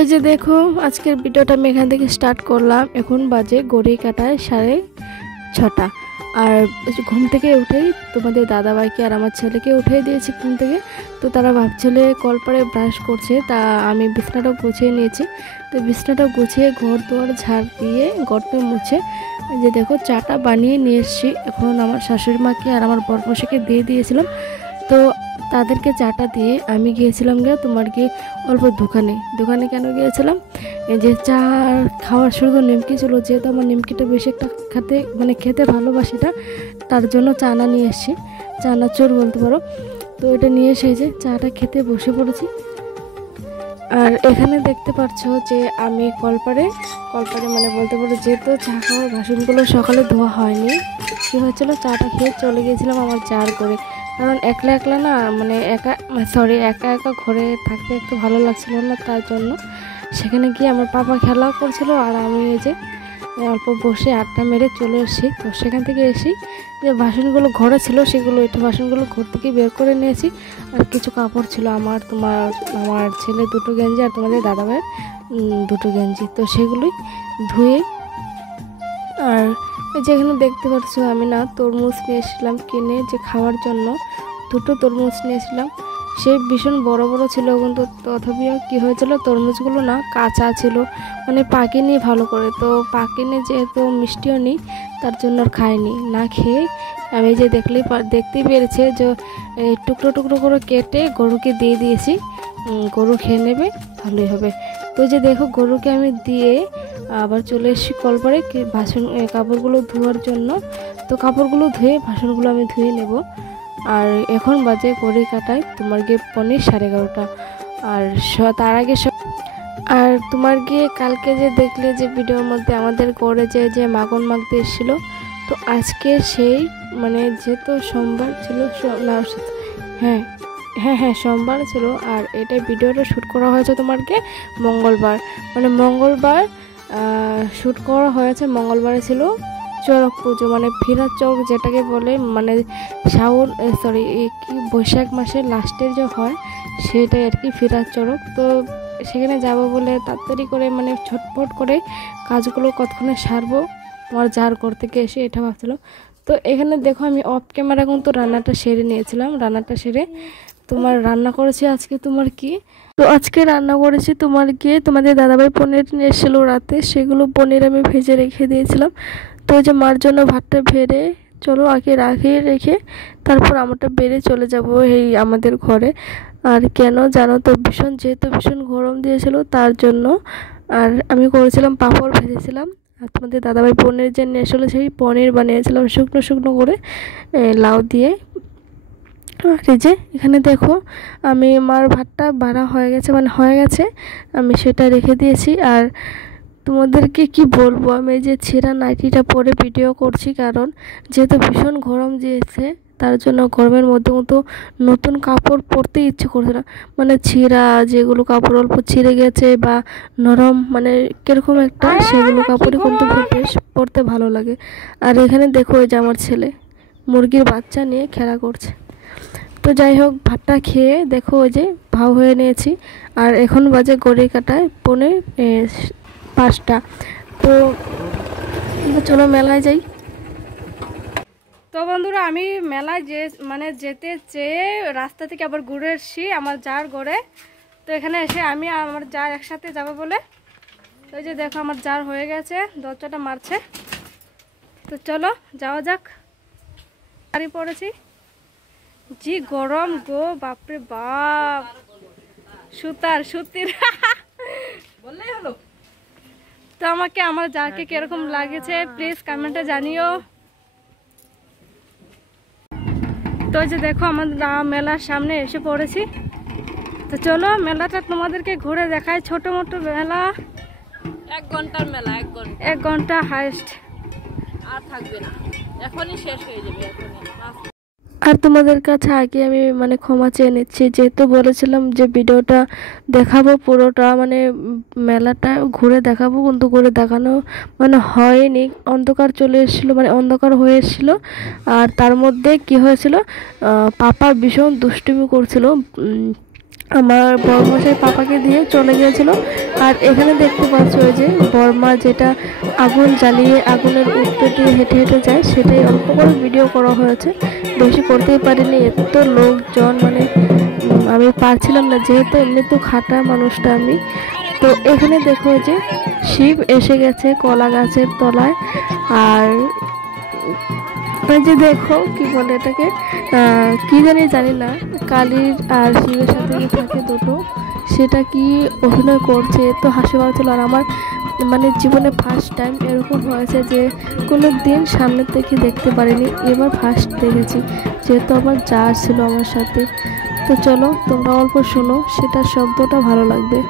ওই যে দেখো আজকের ভিডিওটা আমি এখান থেকে স্টার্ট করলাম। এখন বাজে ঘড়ি কাটায় 6:30। আর ঘুম থেকে উঠেই তোমাদের দাদাভাইকে আর আমার ছেলেকে উঠিয়ে দিয়েছি ঘুম থেকে। তো তারা ভাবছিলে কলপারে ব্রাশ করছে, তা আমি বিছনাটা গুছিয়ে নিয়েছি। তো বিছনাটা গুছিয়ে ঘর দুয়ার ঝাড় দিয়ে ঘরটা মুছে যে দেখো চাটা বানিয়ে নিয়ে এসেছি। এখন আমার শাশুড়ি মাকে আর আমার বরমশাইকে দিয়ে দিয়েছিলাম। তো তাদেরকে চাটা দিয়ে আমি গিয়েছিলাম তোমার গিয়ে অল্প দোকানে কেন গিয়েছিলাম, যে চা খাওয়ার শুধু নিমকি ছিল, যেহেতু আমার নিমকিটা বেশি একটা খেতে ভালোবাসি না, তার জন্য চানা নিয়ে এসেছি, চানাচুর বলতে পারো। তো এটা নিয়ে এসে যে চাটা খেতে বসে পড়েছি। আর এখানে দেখতে পাচ্ছ যে আমি কলপারে বলতে পারো, যেহেতু চা খাওয়ার বাসনগুলো সকালে ধোয়া হয়নি, কী হয়েছিল চাটা খেয়ে চলে গিয়েছিলাম আমার জার করে। কারণ একলা না একা একা ঘরে থাকতে একটু ভালো লাগছিল না, তার জন্য সেখানে গিয়ে আমার পাপা খেলা করছিল আর আমি এই যে অল্প বসে আড্ডা মেরে চলে এসেছি। তো সেখান থেকে এসে যে বাসনগুলো ঘরে ছিল সেগুলো বাসনগুলো ঘর থেকে বের করে নিয়েছি। আর কিছু কাপড় ছিল আমার ছেলে 2টো গেঞ্জি আর তোমাদের দাদাভাইয়ের 2টো গেঞ্জি, তো সেগুলোই ধুয়ে। আর যেখানে দেখতে পাচ্ছ আমি তরমুজ নিয়েছিলাম কিনে, যে খাওয়ার জন্য 2টো তরমুজ নিয়েছিলাম। সেই ভীষণ বড় বড় ছিল, কিন্তু তথাপিও কী হয়েছিল তরমুজগুলো কাঁচা ছিল, পাকেনি ভালো করে। তো পাকেনি যেহেতু মিষ্টিও নেই, তার জন্য আর খাইনি। না খেয়ে আমি যে দেখতেই পেরেছে যে টুকরো টুকরো করে কেটে গরুকে দিয়ে দিয়েছি, গরু খেয়ে নেবে, ভালোই হবে। তো যে দেখো গরুকে আমি দিয়ে আবার চলে এসেছি কলপারে কাপড়গুলো ধোয়ার জন্য। তো কাপড়গুলো ধুয়ে বাসনগুলো আমি ধুয়ে নেব। আর এখন বাজে ঘড়ি কাটায় তোমার গিয়ে 11:30। আর তার আগে আর তোমার গিয়ে কালকে যে দেখলে যে ভিডিওর মধ্যে আমাদের ঘরে যে মাখন মাখতে এসেছিলো, তো আজকে সেই যেহেতু সোমবার ছিল হ্যাঁ সোমবার ছিল। আর এটা ভিডিওটা শ্যুট করা হয়েছে তোমার গিয়ে মঙ্গলবার শ্যুট করা হয়েছে। মঙ্গলবারে ছিল চড়ক পুজো, ফেরার চড়ক যেটাকে বলে, বৈশাখ মাসের লাস্টের যে হয় সেটাই আর কি ফেরার চড়ক। তো সেখানে যাব বলে তাড়াতাড়ি করে ছটফট করে কাজগুলো কতক্ষণে সারবো আমার জার ঘর থেকে এসে এটা ভাবছিলাম। তো এখানে দেখো আমি অফ ক্যামেরা কিন্তু রান্নাটা সেরে নিয়েছিলাম। রান্নাটা সেরে তোমার রান্না করেছি আজকে আজকে রান্না করেছি তোমার গিয়ে তোমাদের দাদাভাই পনির নিয়ে এসেছিলো রাতে, সেগুলো পনির আমি ভেজে রেখে দিয়েছিলাম। তো যে মার জন্য ভাতটা ভেড়ে চলো আগে রেখে তারপর আমারটা বেড়ে চলে যাব এই আমাদের ঘরে। আর কেন জানো তো, যেহেতু ভীষণ গরম দিয়েছিল তার জন্য। আর আমি করেছিলাম পাঁপড় ভেজেছিলাম, আর তোমাদের দাদাভাই পনির যে নিয়ে এসেছিলো সেই পনির বানিয়েছিলাম শুকনো করে লাউ দিয়ে। আর এই যে এখানে দেখো আমি আমার ভাতটা বাড়া হয়ে গেছে, আমি সেটা রেখে দিয়েছি। আর তোমাদেরকে কি বলবো, আমি এই যে ছেঁড়া নাইটিটা পরে ভিডিও করছি, কারণ যেহেতু ভীষণ গরম দিয়েছে তার জন্য গরমের মধ্যে মতো নতুন কাপড় পরতে ইচ্ছে করছে না। ছেঁড়া যেগুলো কাপড় অল্প ছিঁড়ে গেছে বা নরম কিরকম একটা, সেগুলো কাপড়ই কিন্তু বেশ পরতে ভালো লাগে। আর এখানে দেখো এই যে আমার ছেলে মুরগির বাচ্চা নিয়ে খেলা করছে। তো যাই হোক ভাতটা খেয়ে দেখো ওই যে ভাও হয়ে নিয়েছি। আর এখন বাজে ঘড়ি কাটায় 5:45। তো চলো মেলায় যাই। তো বন্ধুরা আমি মেলায় যেতে চেয়ে রাস্তা থেকে আবার ঘুরে এসেছি আমার জার ঘরে। তো এখানে এসে আমি আর আমার জার একসাথে যাবো বলে, ওই যে দেখো আমার জার হয়ে গেছে, দরজাটা মারছে। তো চলো যাওয়া যাক। শাড়ি পরেছি, জি গরম গো, বাপরে বাপ, সুতির বললেই হলো। তো আমাকে আমার জারকে কিরকম লাগেছে প্লিজ কমেন্টে জানিও। তো যে দেখো আমরা মেলার সামনে এসে পড়েছি। তো চলো মেলাটা তোমাদেরকে ঘুরে দেখায়। ছোট মোটো মেলা, 1 ঘন্টার মেলা, 1 ঘন্টা হাইস্ট, আর থাকবে না, এখনই শেষ হয়ে যাবে। আর তোমাদের কাছে আগে আমি ক্ষমা চেয়ে নিচ্ছি, যেহেতু বলেছিলাম যে ভিডিওটা দেখাবো পুরোটা, মেলাটা ঘুরে দেখাবো, কিন্তু ঘুরে দেখানো হয়নি। অন্ধকার চলে এসেছিলো, অন্ধকার হয়ে এসেছিলো। আর তার মধ্যে কি হয়েছিল, পাপা ভীষণ দুষ্টুমি করছিল, আমার বড়মশাই পাপাকে দিয়ে চলে গিয়েছিল। আর এখানে দেখতে পাচ্ছ ওই যে বর্মা যেটা আগুন জ্বালিয়ে আগুনের উত্তর দিয়ে হেঁটে হেঁটে যায়, সেটাই অল্প করে ভিডিও করা হয়েছে, বেশি করতেই পারিনি, এত লোকজন মানে আমি পারছিলাম না, যেহেতু এমনি তো খাটা মানুষটা আমি। তো এখানে দেখো যে শিব এসে গেছে কলা গাছের তলায়। আর যে দেখো কি বলে এটাকে কি জানি না, কালীর আর শিবের সাথে যে থাকে দুটো, সেটা কি অভিনয় করছে, তো হাসি পাচ্ছিল। আর আমার মানে জীবনে ফার্স্ট টাইম এরকম হয়েছে যে কোনো দিন সামনে থেকে দেখতে পারিনি, এবার ফার্স্ট দেখেছি, যেহেতু আমার যা ছিল আমার সাথে। তো চলো তোমরা অল্প শোনো, সেটার শব্দটা ভালো লাগবে।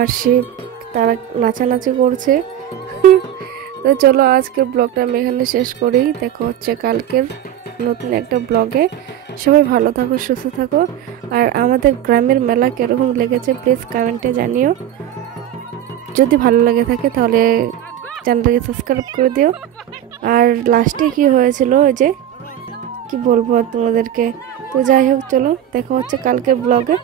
আর শিব তারা নাচানাচি করছে। তো চলো আজকের ব্লগটা আমি এখানে শেষ করি, দেখা হচ্ছে কালকের নতুন একটা ব্লগে। সবাই ভালো থাকো, সুস্থ থাকো। আর আমাদের গ্রামের মেলা কীরকম লেগেছে প্লিজ কমেন্টে জানিও। যদি ভালো লেগে থাকে তাহলে চ্যানেলটাকে সাবস্ক্রাইব করে দিও। আর লাস্টে কি হয়েছিল ওই যে কি বলবো তোমাদেরকে, তো যাই হোক চলো দেখা হচ্ছে কালকের ব্লগে।